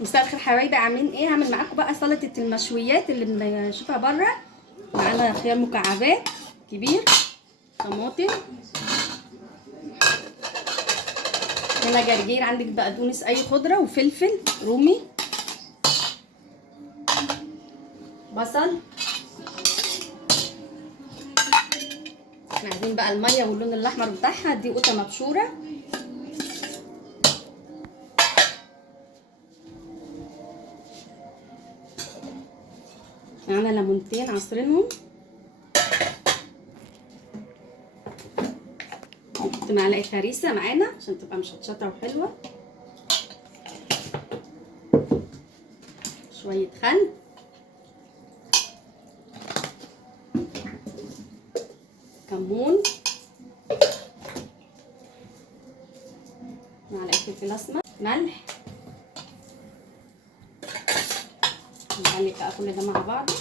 مساء الخير حبايبي، عاملين ايه؟ هعمل معاكم بقى سلطه المشويات اللي بنشوفها بره. معانا خيار مكعبات كبير، طماطم، هنا جرجير، عندك بقدونس اي خضره، وفلفل رومي، بصل. احنا عايزين بقى الميه واللون الاحمر بتاعها. دي قوطه مبشوره، معانا ليمونتين عصرينهم، نحط معلقه هريسه معانا عشان تبقى مشطشطه وحلوه، شويه خل، كمون، معلقه فلفل اسمر، ملح. نقلب بقى كل ده مع بعضه.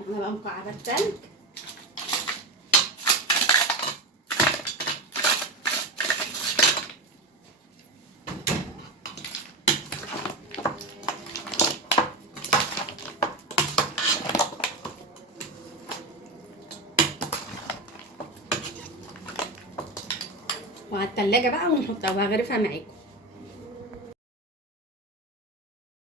احنا بقى مكعبات تلج، وعلى التلاجة بقى ونحطها وهغرفها معاكم.